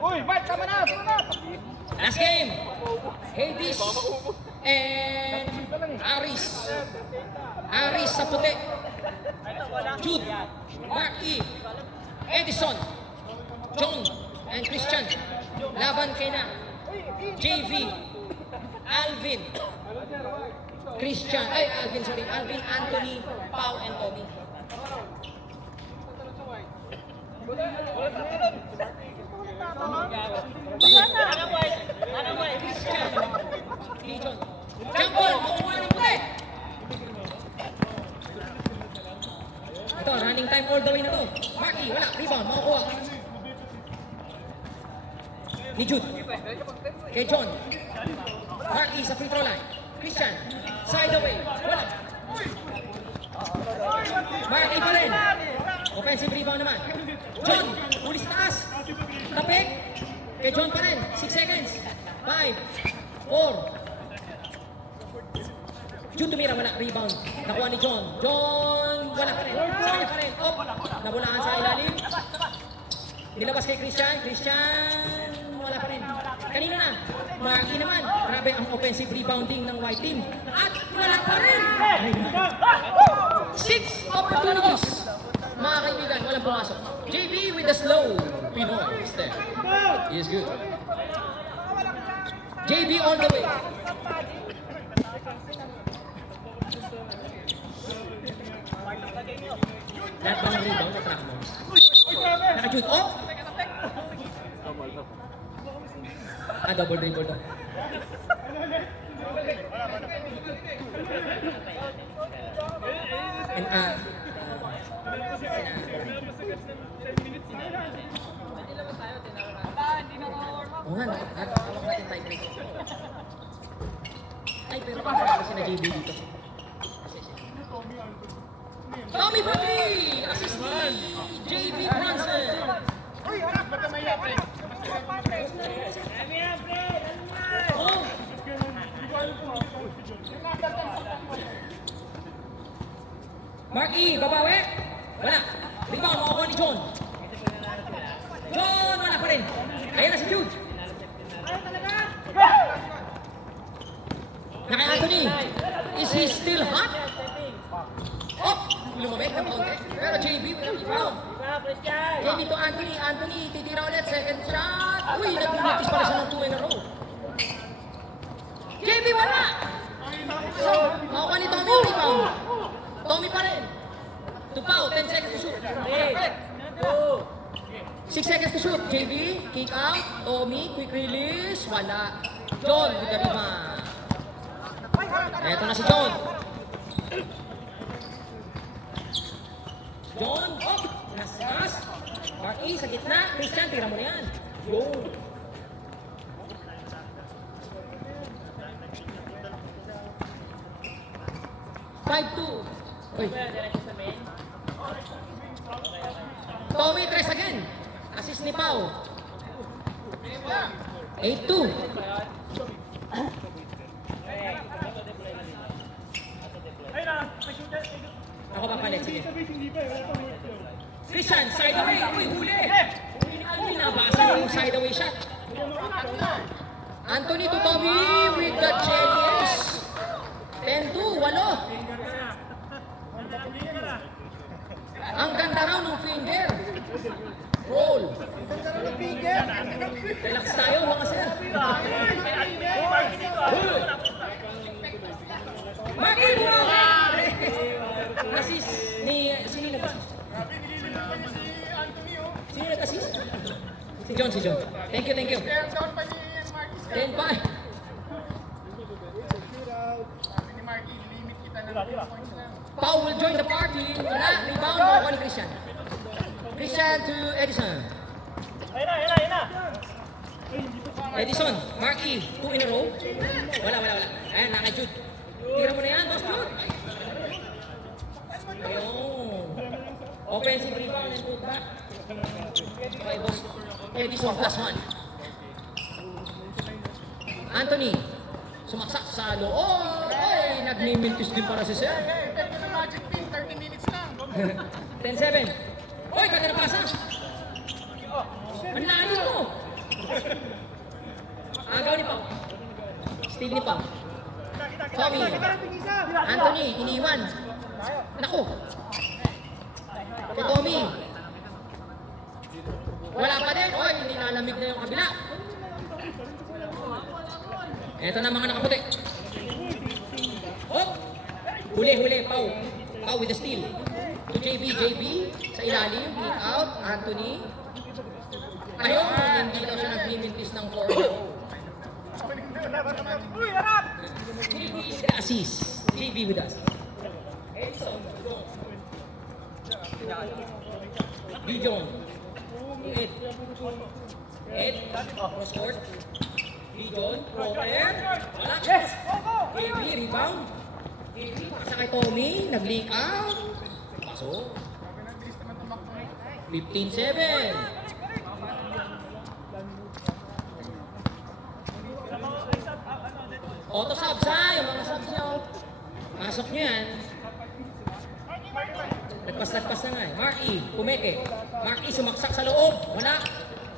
Uy, Mike, tama na! Last game. Hades and Aris. Aris sa puti. Jude, Marky, Edison, John, and Christian. Laban kay na JV, Alvin, Christian, Alvin, Anthony, Pau, and Tommy. Christian, jump ball, makuha ng puti. Ito, running time all the way na to. Marky, wala, rebound, makukuha. Ni Jude. Kay John. Marky sa free throw line. Christian, side away, wala. Marky pa rin. Offensive rebound naman. John, ulis taas. Tapik. Kay John pa rin. 6 seconds. 5, 4. Jude tumira, wala. Rebound. Nakuha ni John. John, wala pa rin. Sakay pa rin. Oh, nabulaan sa ilalim. Nilabas kay Christian. Christian, wala pa rin. Kanina na. Marky naman. Grabe ang offensive rebounding ng white team. At wala pa rin. 6 opportunities. Mga kaibigan, walang pumasok. JB with the slow Pinoy step. He is good. JB all the way. Lahat ba ng rebound na track mo? Naka-shoot. Oh! Double dribble to. And oo nga, nakakawak natin type rate. Ay, pero parang si na JB dito. Tommy Bucky! Assist ni JB Bronson. Oh! Marky, babawi. Wala. Rebound, makukuha ni John. John, wala pa rin. Ayan na si Jude. Naka Anthony. Is he still hot? Oh! Lumabit na konti. Pero JB, wala rebound. JB to Anthony. Anthony, titira ulit. Second shot. Uy, nag-practice pala siya ng 2 in a row. JB, wala! Makukuha ni Tommy yung rebound. Tommy pa rin. Tupaw, 10 seconds to shoot. 6 seconds to shoot. JB, kick out. Tommy, quick release. Wala. John with the rebound. Eto na si John. John, oh! Nas-nas. Marky sa gitna. Christian, tira mo na yan. Go. Uy. Tommy, 3 again. Assist ni Pau. 8-2. Ako pa palit, sige. Christian, side away. Uy, huli. Uy, nabasa yung side away shot. Anthony to Tommy with the genius. 10-2, 8. Ang ganda raw ng finger. Roll. Relax tayo mga sir. Magiging assist ni... Sino nag-assist? Sino nag-assist? Si John. Thank you. 10-5. Pau will join the party. Wala, rebound mo ni Christian. Christian to Edison. Edison, Marky, 2 in a row. Wala. Ayan, naka-Jude. Tira mo na yan, boss Jude. Ayun. Offensive rebound and put back. Okay, boss. Edison +1. Anthony, sumaksak sa loob. Ay, nag-mintis din para si Sir. 30 minutes lang. 10-7. Oy, ganda na pasa. Ang Steal ni Pao. Tommy. Anthony, iniwan. Naku. Kay Tommy. Wala pa din. Oy, hindi nalamig na yung kabila. Eto na mga nakaputi. Oh! Huli, Pau. Pau with the steal. To JB sa ilalim. Beat out. Anthony. Ayun, hindi daw siya nag-mintis ng 4. JB with the assist. JB with us. Edson. Dijon. Ed. Cross court. Dijon. Proper. Yes! JB, rebound. JB, pasa kay Tommy. Nag-leak out. Paso. 15-7. Auto subs ha, yung mga subs nyo. Pasok nyo yan. Nagpas-nagpas na nga eh. Marky, pumeke. Marky, sumaksak sa loob. Wala.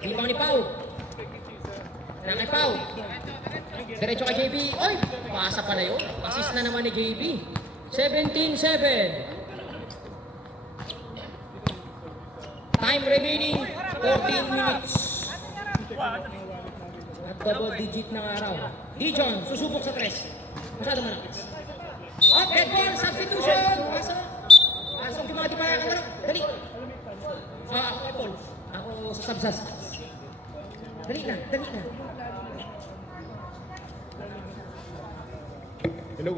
Rebound ni Pau. Na kay Pau. Diretso kay JB. Oy, pasa pala yun. Assist na naman ni JB. 17-7. Time remaining, 14 minutes. At double digit ng araw. Dijon, susubok sa 3. Masyado malakas. Oh, dead ball, substitution! Pasok yung mga di pa kamarap. Dali. Ako kay Paul. Ako sa subsas. Dali na. Hello.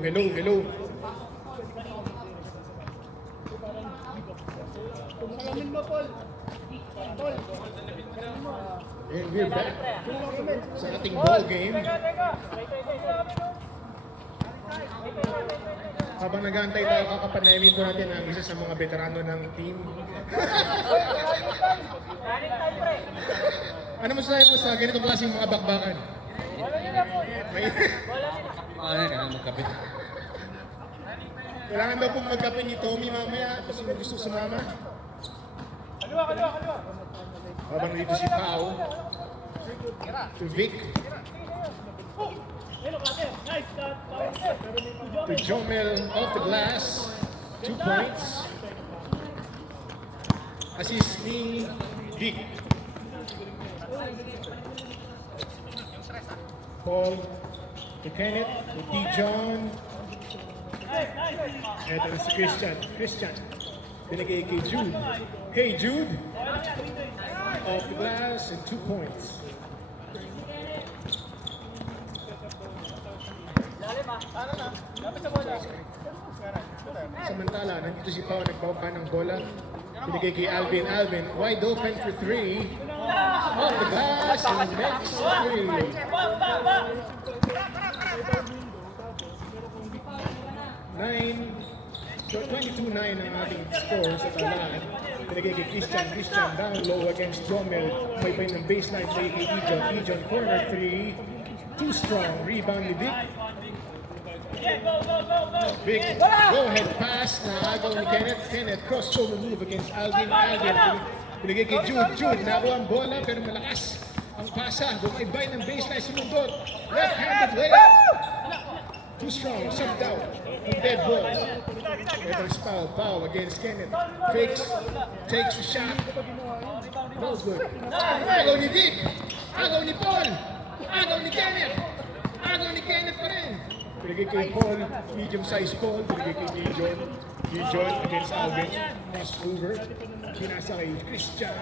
Salamin mo, Paul. Paul. And we're back sa ating ball game. Habang nag-aantay tayo, kakapanayamin po natin ang isa sa mga veterano ng team. Ano masasabi mo sa ganitong klaseng mga bakbakan? Magkapit. Kailangan daw pong magkapit ni Tommy mamaya kasi gusto sumama. Habang dito si Pau. To Vic. To Jomel off the glass. 2 points. Assist ni Vic. Paul. To Kenneth. To Dijon. Ito na si Christian. Binigay kay Jude. Hey Jude. Off the glass and 2 points. Samantala, nandito si Pao nagbaba ng bola. Binigay kay Alvin. Wide open for 3. Off the glass and makes 3. 22-9 ang ating score sa talaan. Pinagay kay Christian down low against Jomel. May ng baseline play kay Dijon. Corner 3. Too strong. Rebound ni Vic. Vic, go ahead pass na agaw ni Kenneth. Crossover move against Alvin. Pinagay kay Jude. Nakuha ang bola pero malakas ang pasa. Bumaybay ng baseline. Sumundot. Left-handed layup. Too strong. Subbed out. Dead ball. There's Pau against Kenneth. Fakes. Takes a shot. No good. Agaw ni Vic. Agaw ni Paul. Agaw ni Kenneth. Agaw ni Kenneth pa rin. Pinagay kay Paul. Medium size Paul. Pinagay kay Dijon against Alvin. Crossover. Pinasa kay Christian.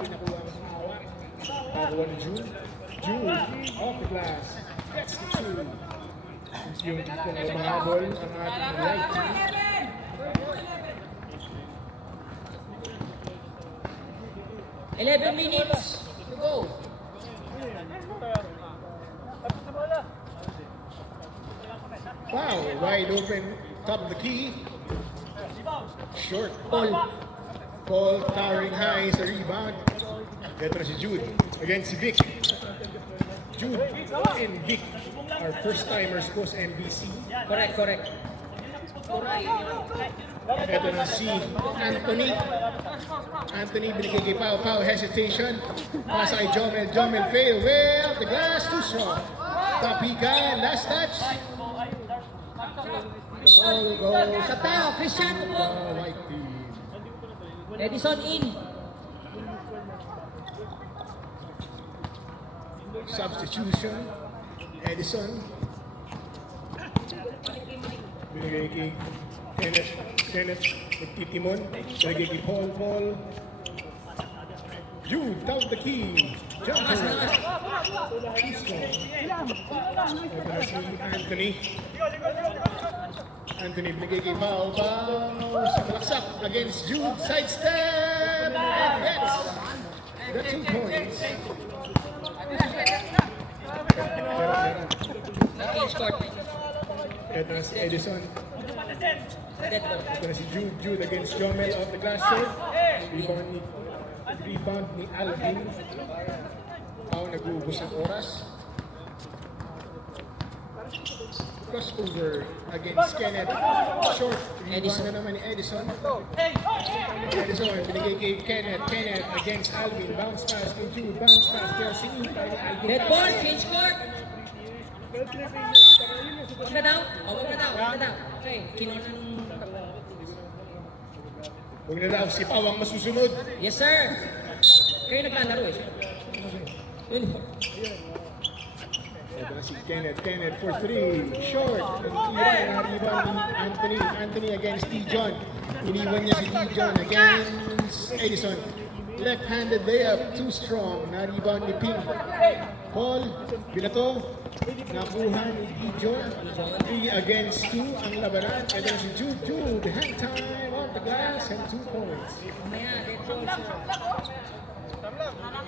Pinakuha ang hawak. Nakuha ni Jude. Off the glass. That's the 2. Yung mahabol ang ating right team. $11 minutes to go. Wow, wide open, top of the key. Short. Paul towering high sa rebound. Ito na si Jude against si Vic. Jude and Vic are first-timers post-NBC. Correct. Ito na si Anthony. Anthony binigay kay Pau. Hesitation. Pasa kay Jomel fail. Well, the glass too strong. Tapikan, last touch. The ball goes Sa tayo, Cristiano po. white team. Edison in. Substitution. Edison. Binigay kay Kenneth. Nagtitimon. Binigay kay Paul. Jude, down the key. Lakas, Jumper. lakas. Ito na si Anthony. Anthony binigay kay Bao. Sa malaksak against Jude. Sidestep. And gets the 2 points. Change court. Ito na si Edison. Dead ball. Ito na si Jude against Jomel off the glass serve. Rebound ni Alvin. Pao nag-uubos ng oras. Crossover against Kenneth. Short. Rebound na naman ni Edison. Edison binigay kay Kenneth. Kenneth against Alvin. Bounce pass kay Jude. Bounce pass kay Sinita ni Alvin. Dead ball, change court. Huwag na daw. Huwag na daw. Okay, kinuna nung... Huwag na daw si Pao ang masusunod. Yes, sir. Kayo naglalaro eh. Uniform. Ito na si Kenneth for 3. Short. Tira. Rebound ni Anthony against Dijon. Iniwan niya si Dijon against Edison. Left-handed layup. Too strong. Na-rebound ni Ping. Paul. Binato. Nakuha ni Dijon. 3 against 2 ang labanan. Ito na si Jude. Hand time on the glass and 2 points. Mamaya, dead ball.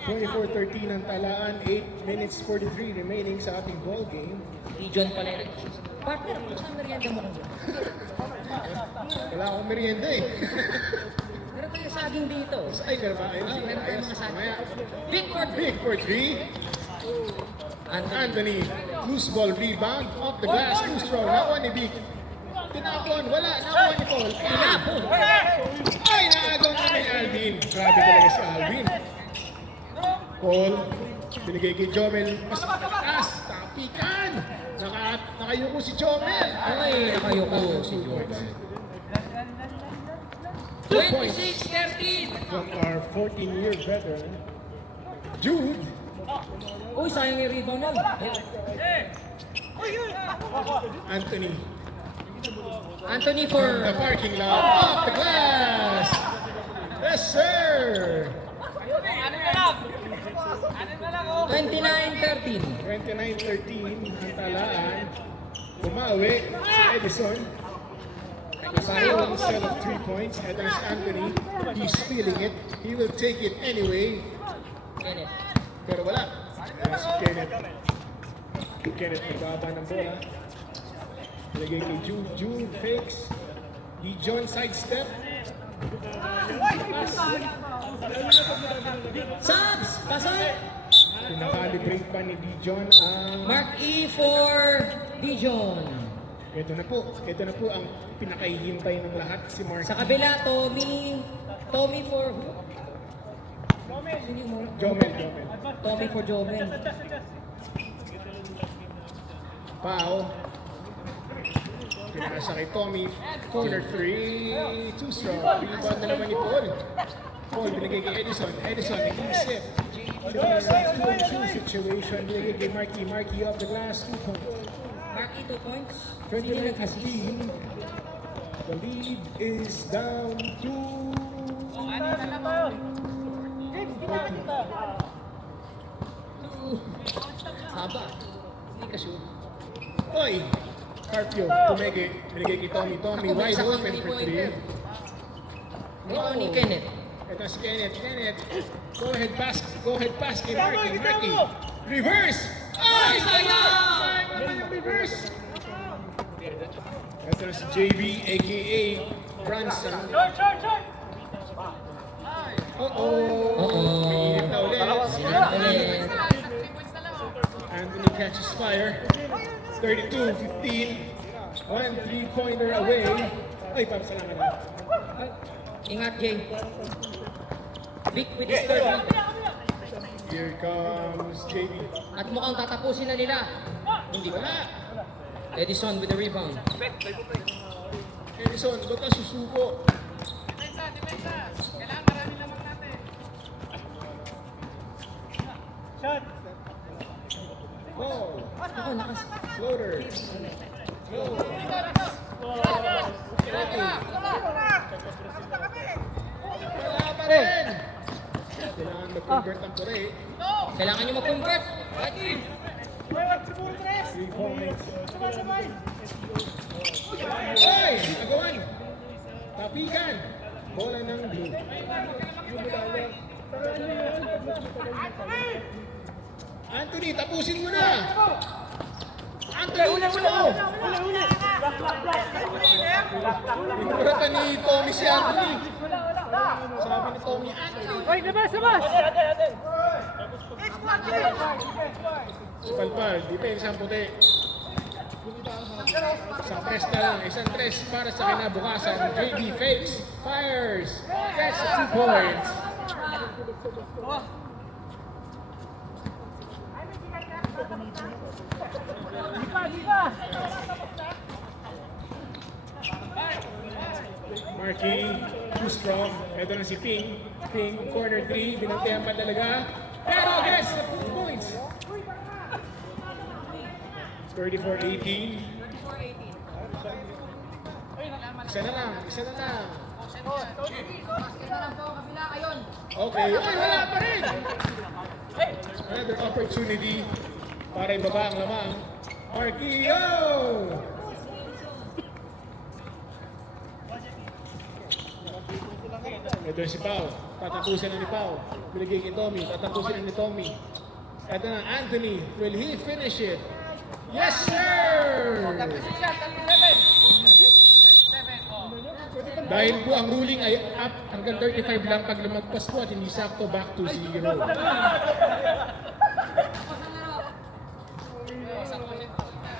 24-13 ang talaan. 8 minutes 43 remaining sa ating ball game. Dijon pala yun. Partner, kung saan merienda mo lang? Wala akong merienda eh. Meron tayo saging dito. Ay, garba. Ayos. Oh, meron tayong Ayos. mga saging. Mamaya. Big court. Big for 3. Anthony, loose ball rebound, off the glass, too strong. Nakuha ni Vic. Tinapon, wala. Nakuha ni Paul. Tinapon. Ay, naagaw na ni Alvin. Grabe talaga si Alvin. Paul, binigay kay Jomel. Mas mataas, tapikan. Nakayuko si Jomel. Ay, nakayuko si Jordan. 26-13. From our 14-year veteran, Jude. Uy, sayang yung rebound nun. Anthony. Anthony From for... the parking lot, off the glass. Yes, sir. 29-13. 29-13 ang talaan. Bumawi si Edison. Sayang set of 3 points. Ito si Anthony. He's feeling it. He will take it anyway. Kenneth. Pero wala. Si Kenneth. Kenneth nagbaba ng bola. Lagay kay Jude. Jude fakes. Dijon sidestep. Subs! Pasok! Pinakalibrate pa ni Dijon ang... Mark E for Dijon. Ito na po ang pinakahihintay ng lahat, si Mark. Sa kabila, Tommy. Tommy for who? Sino yung mura? Jomel. Tommy for Jomel. Pao. Pinasa kay Tommy. Corner 3. Too strong. Rebound na naman ni Paul. Paul binigay kay Edison. Edison nag-iisip. Two situation. Binigay kay Marky. Marky off the glass. 2 points. Mark E, 2 points. Sino yung nag-assist? 29-15. The lead is down to... Haba. Hindi ka sure. Oy! Carpio. Tumegi. Binigay kay Tommy. Tommy Ako, may wide isa kang open for 3. three-pointer. Ikaw ni Kenneth. Ito si Kenneth. Go ahead pass kay Marky. Reverse! Ay! Sayang naman yung reverse! Ito na si JB, a.k.a. Bronson. Mainit na ulit. Ulit. Anthony catches fire. 32-15. 1 3-pointer away. Ay, papasalamat na. Ingat, Jay. Vic with his third one. Here comes JB. At mukhang tatapusin na nila. Hindi ba? Wala. Edison with the rebound. Edison, ba't ka susuko? Shot. Ball. Ako, nakas. Floater. Low. Wala pa rin. Kailangan mag-convert ang pure. Kailangan nyo mag-convert. 3 points. Sabay. Oy! Nagawan! Tapikan! Bola ng blue. Anthony, tapusin mo na! Anthony, let's go! Pinurata ni Tommy si Anthony. Sabi ni Tommy, Anthony. Oy, labas, labas! Si Palpal, depensa ang puti. Sa press na lang, isang tres para sa kinabukasan. JD fakes, fires, that's 2 points. Marking, too strong. Ito na si Ping. Ping, corner 3, binantayan pa talaga. Pero yes, 2 points. 34-18. Isa na lang, isa na lang. Okay, okay, wala pa rin. Another opportunity para ibaba ang lamang. Marquillo! Ito si Pau. Tatapusin na ni Pau. Binigay kay Tommy. Tatapusin na ni Tommy. Ito na, Anthony. Will he finish it? Yes, sir! Dahil po ang ruling ay up hanggang 35 lang pag lumagpas po at hindi sakto back to 0.